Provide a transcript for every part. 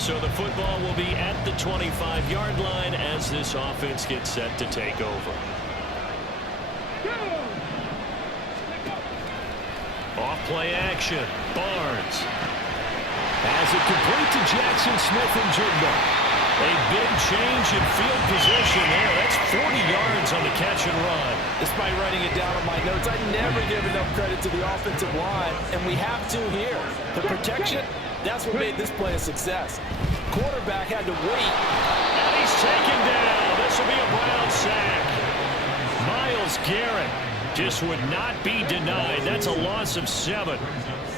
So the football will be at the 25-yard line as this offense gets set to take over. Off play action. Barnes has it complete to Jackson Smith and Jigba. A big change in field position there. That's 40 yards on the catch and run. Despite writing it down on my notes, I never give enough credit to the offensive line, and we have to here. The protection, that's what made this play a success. Quarterback had to wait. And he's taken down. This will be a Brown sack. Myles Garrett just would not be denied. That's a loss of 7.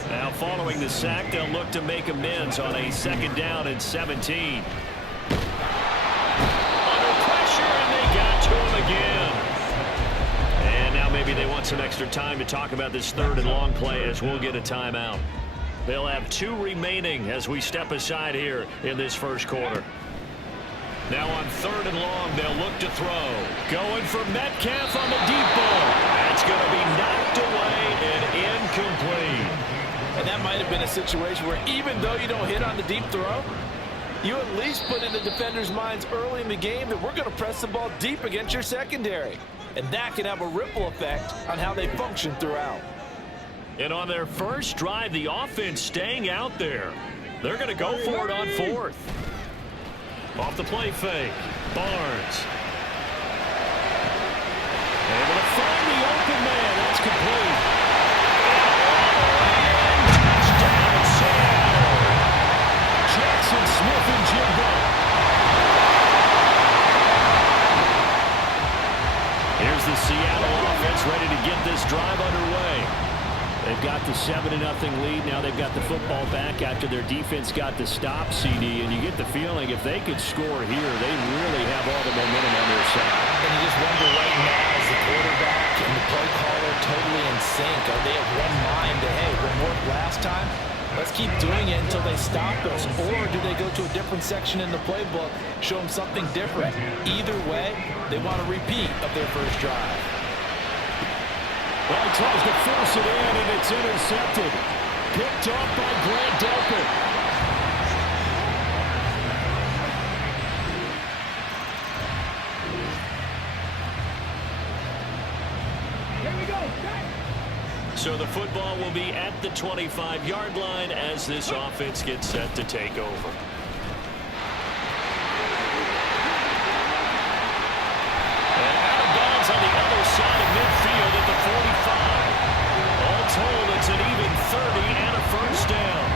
Now following the sack, they'll look to make amends on a 2nd down and 17. Under pressure, and they got to him again. And now maybe they want some extra time to talk about this 3rd and long play as we'll get a timeout. They'll have 2 remaining as we step aside here in this first quarter. Now on 3rd and long, they'll look to throw. Going for Metcalf on the deep ball. That's going to be knocked away and incomplete. And that might have been a situation where even though you don't hit on the deep throw, you at least put in the defenders' minds early in the game that we're going to press the ball deep against your secondary. And that can have a ripple effect on how they function throughout. And on their first drive, the offense staying out there. They're going to go for it on 4th. Off the play fake. Barnes. Able to find the open man. That's complete. And touchdown, Seattle. Jackson Smith and Jigba. Here's the Seattle offense ready to get this drive underway. They've got the 7-0 lead. Now they've got the football back after their defense got the stop, CD. And you get the feeling if they could score here, they really have all the momentum on their side. And you just wonder right now, is the quarterback and the play caller totally in sync? Are they of one mind that, hey, what worked last time, let's keep doing it until they stop us? Or do they go to a different section in the playbook, show them something different? Either way, they want a repeat of their first drive. Well, he tries to force it in, and it's intercepted. Picked off by Grant Delpit. Here we go. So the football will be at the 25-yard line as this offense gets set to take over. On the other side of midfield at the 45. All told, it's an even 30 and a first down.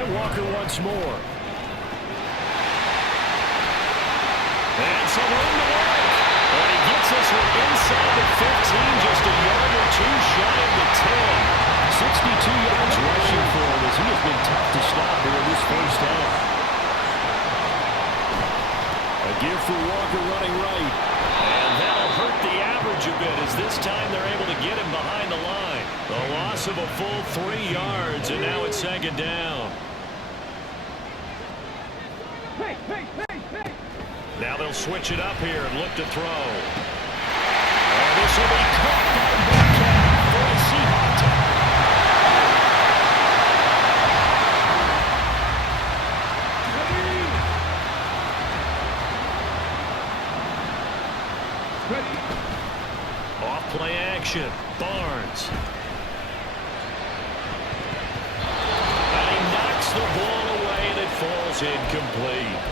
And Walker once more. And some room to work. And he gets this one inside the 15, just a yard or 2 shy of the 10. 62 yards rushing for him as he has been tough to stop here in this first half. A give for Walker running right. And that'll hurt the average a bit as this time they're able to get him behind the line. A loss of a full 3 yards, and now it's 2nd down. Hey, hey, hey, hey. Now they'll switch it up here and look to throw. And this will be caught by Metcalf for a Seahawk touchdown. Off play action. Barnes. And he knocks the ball away and it falls incomplete.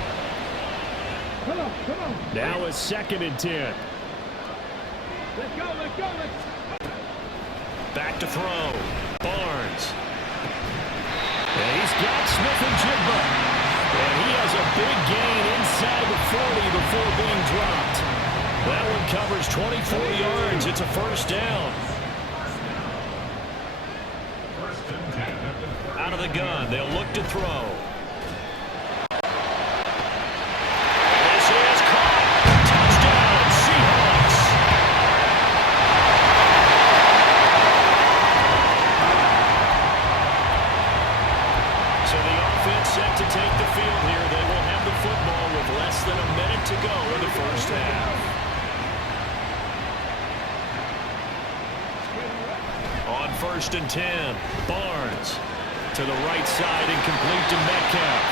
Come on. Now a 2nd and 10. Let's go, let's go. Back to throw. Barnes. And he's got Smith and Jigba. And he has a big gain inside the 40 before being dropped. That one covers 24 yards. It's a first down. Out of the gun, they'll look to throw. This is caught. Touchdown, Seahawks. So the offense set to take the field here. They will have the football with less than a minute to go in the first half. On first and 10. Barnes to the right side, incomplete to Metcalf.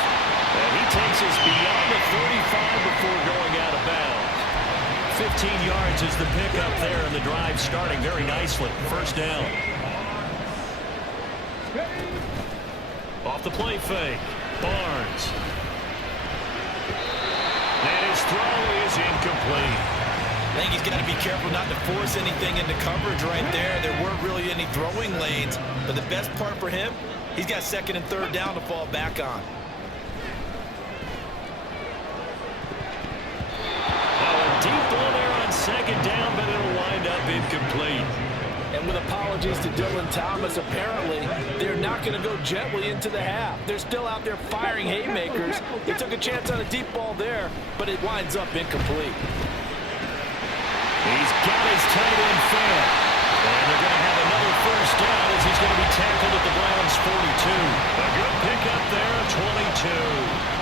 And he takes us beyond the 35 before going out of bounds. 15 yards is the pickup there, and the drive starting very nicely. First down. Off the play fake. Barnes. And his throw is incomplete. I think he's got to be careful not to force anything into coverage right there. There weren't really any throwing lanes. But the best part for him, he's got second and third down to fall back on. Deep ball there on second down, but it'll wind up incomplete. And with apologies to Dylan Thomas, apparently they're not going to go gently into the half. They're still out there firing haymakers. They took a chance on a deep ball there, but it winds up incomplete. He's got his tight end fair. And they're going to have another first down as he's going to be tackled at the Browns' 42. A good pickup there, 22.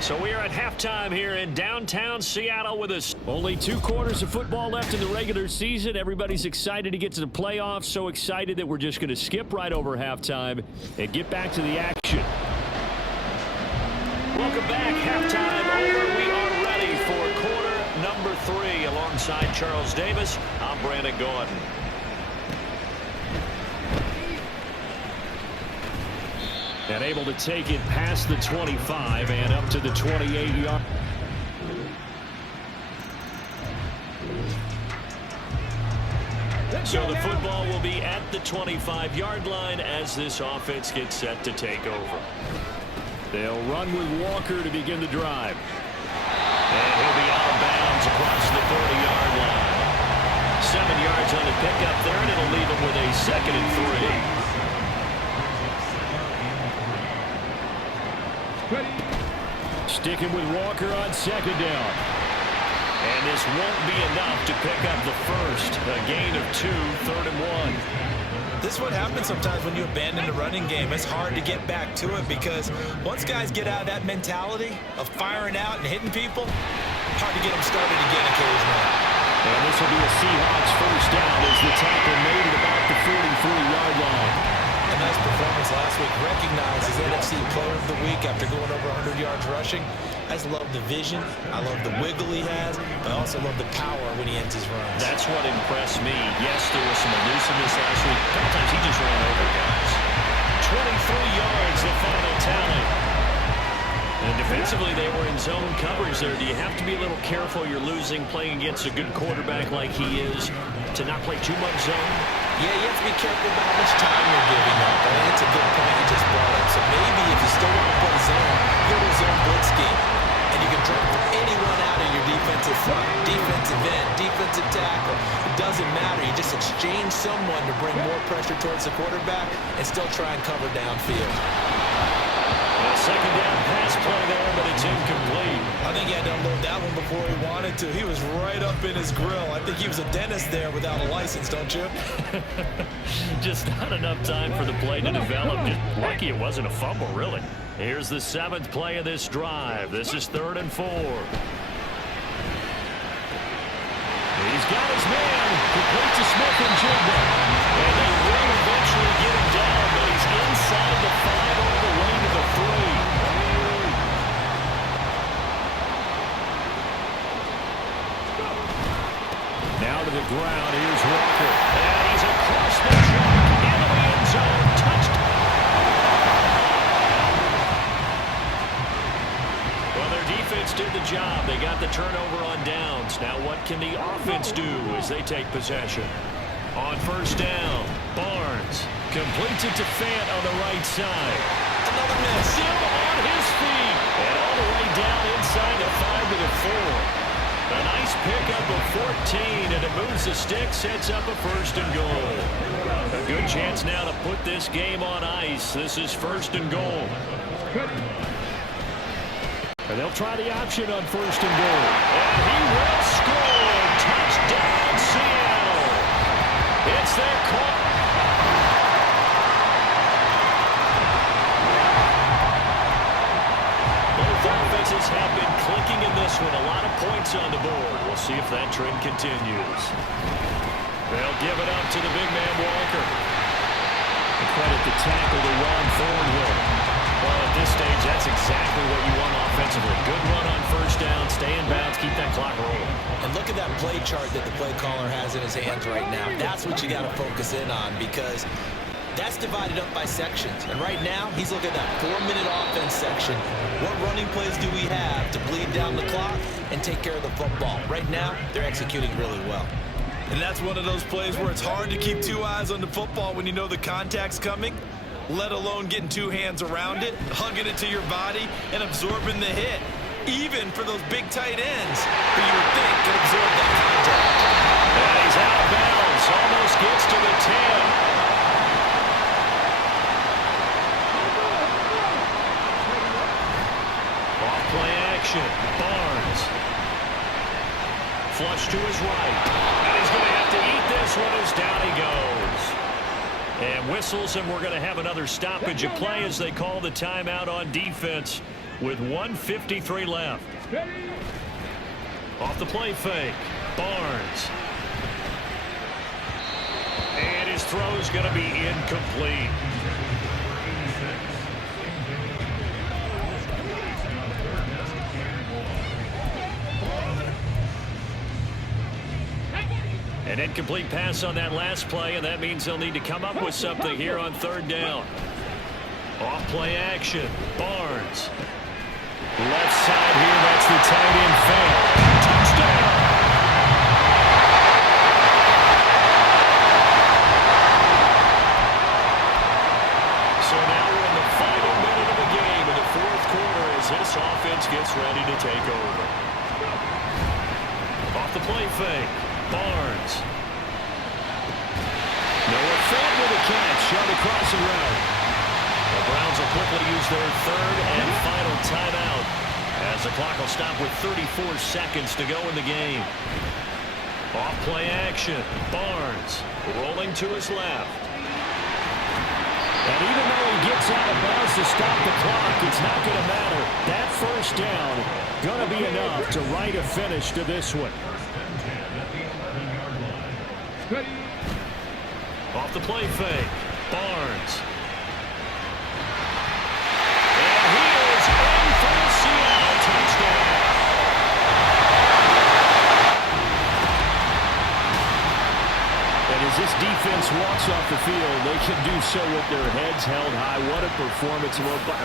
So we are at halftime here in downtown Seattle with us. Only 2 quarters of football left in the regular season. Everybody's excited to get to the playoffs. So excited that we're just going to skip right over halftime and get back to the action. Welcome back. Halftime over. We are ready for quarter number 3. Alongside Charles Davis, I'm Brandon Gordon. And able to take it past the 25 and up to the 28-yard. So the football will be at the 25-yard line as this offense gets set to take over. They'll run with Walker to begin the drive. And he'll be out of bounds across the 30-yard line. 7 yards on the pickup there, and it'll leave him with a second and 3. Sticking with Walker on second down. And this won't be enough to pick up the first. A gain of 2, third and 1. This is what happens sometimes when you abandon the running game. It's hard to get back to it because once guys get out of that mentality of firing out and hitting people, hard to get them started again occasionally. And this will be a Seahawks first down as the tackle made it about the 43-yard line. A nice performance last week. Recognized as NFC Player of the Week after going over 100 yards rushing. I just love the vision. I love the wiggle he has. But I also love the power when he ends his runs. That's what impressed me. Yes, there was some elusiveness last week. A couple times he just ran over guys. 23 yards, the final tally. And defensively, they were in zone coverage there. Do you have to be a little careful? You're losing playing against a good quarterback like he is to not play too much zone? Yeah, you have to be careful about how much time you're giving up. I mean, it's a good point you just brought up. So maybe if you still want to play zone, go to zone blitz scheme. And you can drop anyone out of your defensive front, defensive end, defensive tackle. It doesn't matter. You just exchange someone to bring more pressure towards the quarterback and still try and cover downfield. A second down pass play there, but it's incomplete. I think he had to unload that one before he wanted to. He was right up in his grill. I think he was a dentist there without a license, don't you? Just not enough time for the play to develop. Just lucky it wasn't a fumble, really. Here's the 7th play of this drive. This is 3rd and 4. He's got his man. Complete to Smith-Njigba. And they will eventually get him down, but he's inside the 5 all the way to the 3. Now to the ground. Here's Walker. And he's across the track into the end zone. Touchdown. Well, their defense did the job. They got the turnover on downs. Now what can the offense do as they take possession? On first down, Barnes completes it to Fant on the right side. Another miss. Still on his feet. And all the way down inside the 5 to the 4. A nice pickup of 14, and it moves the stick, sets up a 1st and goal. A good chance now to put this game on ice. This is 1st and goal. And they'll try the option on 1st and goal. And he will score. Touchdown, Seattle. It's their call. Offenses have been clicking in this one. A lot of points on the board. We'll see if that trend continues. They'll give it up to the big man, Walker. The credit the tackle to Juan Thornhill. Well, at this stage, that's exactly what you want offensively. Good run on first down, stay in bounds, keep that clock rolling. And look at that play chart that the play caller has in his hands right now. That's what you got to focus in on, because that's divided up by sections. And right now, he's looking at that 4-minute offense section. What running plays do we have to bleed down the clock and take care of the football? Right now, they're executing really well. And that's one of those plays where it's hard to keep two eyes on the football when you know the contact's coming, let alone getting two hands around it, hugging it to your body, and absorbing the hit, even for those big tight ends who you would think could absorb that contact. And he's out of bounds, almost gets to the 10. Off-play action, Barnes. Flush to his right. And he's going to have to eat this one as down he goes. And whistles, and we're going to have another stoppage of play as they call the timeout on defense with 1:53 left. Off the play fake, Barnes. And his throw is going to be incomplete. An incomplete pass on that last play, and that means they'll need to come up with something here on third down. Off-play action, Barnes. Left side here, that's the tight end fan. Touchdown! So now we're in the final minute of the game in the fourth quarter as this offense gets ready to take over. Off the play fake. Barnes. Noah Fant with a catch on the crossing route. The Browns will quickly use their third and final timeout as the clock will stop with 34 seconds to go in the game. Off play action. Barnes rolling to his left. And even though he gets out of bounds to stop the clock, it's not going to matter. That first down going to be enough to write a finish to this one. Off the play fake, Barnes. And he is in for the Seattle touchdown. And as this defense walks off the field, they can do so with their heads held high. What a performance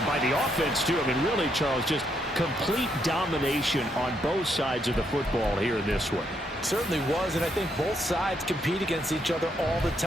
by the offense, too. I mean, really, Charles, just complete domination on both sides of the football here in this one. Certainly was, and I think both sides compete against each other all the time.